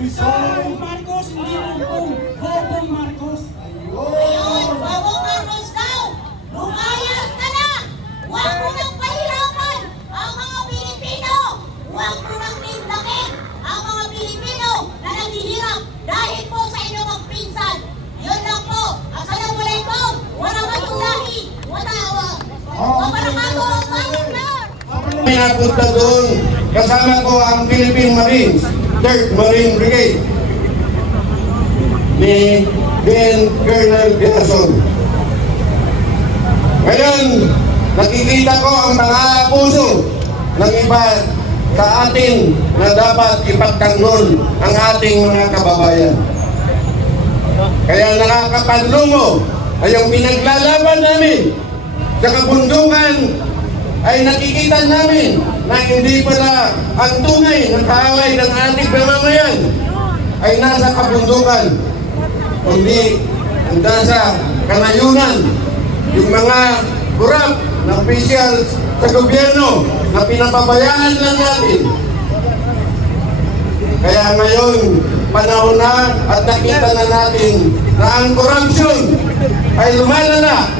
Marcos, hindi Bobong Marcos. Ayun, Bobong Marcos daw! Lumayas ka na! Huwag mo nang pahirapan ang mga Pilipino! Huwag mo nang nindakit ang mga Pilipino na naghihirap dahil po sa inyong magpinsan! Yun lang po! Assalamualaikum! Warahmatullahi wabarakatuh! Pinapunta doon, kasama ko ang Philippine Marines, 3rd Marine Brigade ni Colonel Gerson. Ngayon, nakikita ko ang mga puso ng iba sa atin na dapat ipagtanggol ang ating mga kababayan. Kaya nakakapanlumo ay yung pinaglalaban namin sa kabundukan ay nakikita namin na hindi pala ang tunay na kaaway ng ating pamamayan ay nasa kabundukan, kundi nasa kanayunan. Yung mga kurap na officials sa gobyerno na pinapabayaan lang natin. Kaya ngayon, panahon na at nakita na natin na ang corruption ay lumalala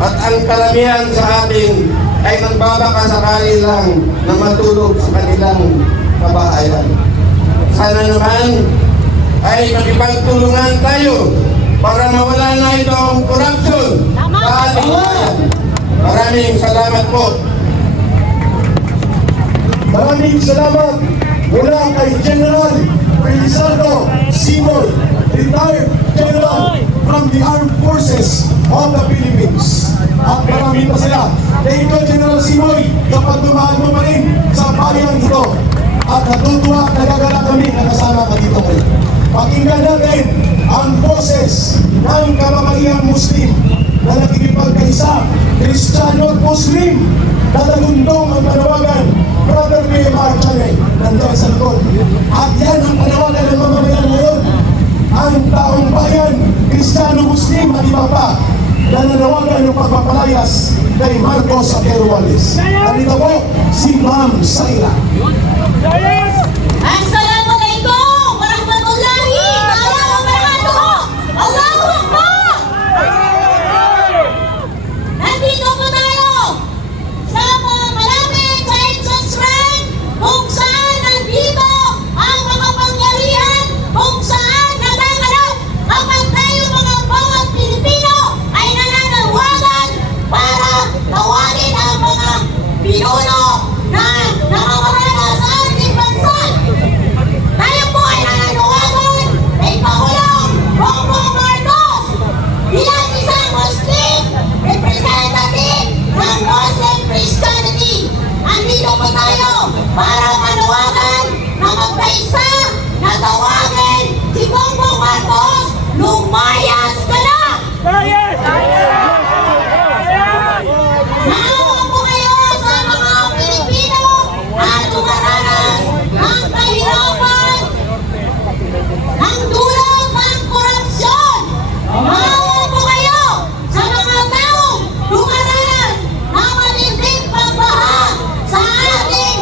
at ang karamihan sa atin ay nagbabakasakali lang na matulog sa kanilang kabahayan. Sana naman ay makipagtulungan tayo para mawala na itong corruption sa ating bayan. Maraming salamat po. Maraming salamat mula kay General Felizardo Simoy, retired General from the Armed Forces of the Philippines. At marami pa sila. Kaya ito, General Simoy, kapag dumaan mo pa rin sa bayan ito at natutuwa at nagagala kami na kasama ka dito ngayon. Pakinggan natin ang boses ng kababaihang Muslim na nakikipagkaisa, Kristiyano at Muslim, na nagundong ang panawagan, Brother Mayor Chanay, nandiyan sa likod. At yan ang panawagan ng mamamayan ngayon. Ang taong bayan, Kristiyano, Muslim at iba pa, na nanawagan ng pagpapalayas kay Marcos at Romualdez. Nandito po si Ma'am Saira. Assalamualaikum warahmatullahi wabarakatuh! Allahu Akbar! Nandito po tayo sa malapit sa Exos Shrine kung saan nandito ang mga pangyarihan, kung saan nagaganap kapag tayo mga bawat Pilipino ay nananawagan para tawagin ang mga pinuno na namamahala sa ating bansa. Tayo po ay nananawagan kay Pangulong Bongbong Marcos bilang isang Muslim representative ng Muslim Christianity. Andito po tayo para manawagan na magkaisa na tawagin si Bongbong Marcos, lumayas ka na! Naawa po kayo sa mga Pilipino na dumaranas ng kahirapan, ng dulot ng korupsyon. Naawa po kayo sa mga taong dumaranas ng matinding pagbaha sa ating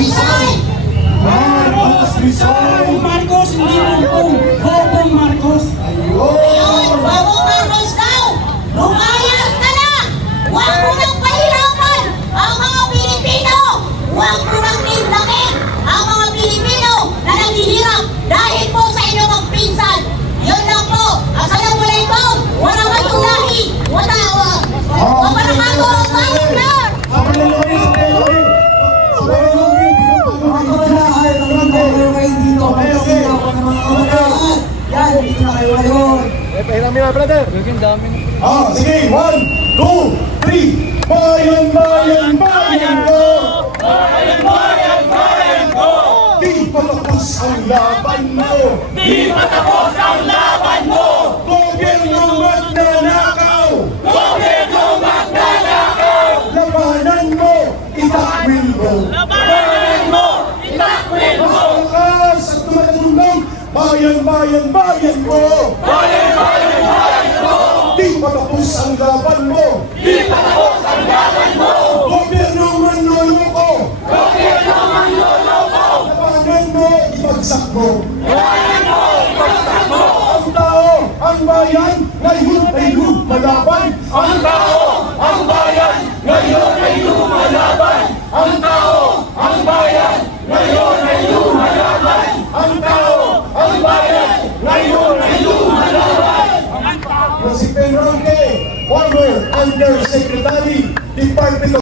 Resign! Marcos resign! Marcos, hindi Bongbong. Bongbong Marcos. Ngayon, Bongbong Marcos daw! Lumayas ka na! Huwag mo nang pahirapan ang mga Pilipino! Huwag mo nang tindakin ang mga Pilipino na naghihirap dahil po sa inyong mga pinsan! Yun lang po! Assalamualaikum! Warahmatullahi! Wabarakatuh! Bayan na! Ako na ay nangyayari kayo dito. Kasi ako ng mga kabataan. Yan, dito na kayo ngayon. Sige, 1, 2, 3. Bayan, bayan, bayan ko! Bayan, bayan, bayan ko! Di patapos ang laban mo! Di patapos ang laban mo! Gobyernong magnanakaw! Gobyernong magnanakaw! Labanan mo! Itakwil mo! Labanan mo! Itakwil mo! Malakas at tumatulong! Bayan, bayan, bayan ko! Bayan, bayan, bayan ko! Di patapos ang laban mo! Di patapos ang laban mo! Gobyernong manloloko! Gobyernong manloloko! Labanan mo! Ibagsak mo! Labanan mo! Ibagsak mo! Ang tao! Ang bayan! Ngayon ay lumalaban! Ang tao! Ang bayan! Ngayon ay lumalaban! Ang tao! Ang bayan! Ngayon ay lumalaban! Ang tao! Ang bayan! Ngayon ay lumalaban! Si Penroque, former Undersecretary, Department of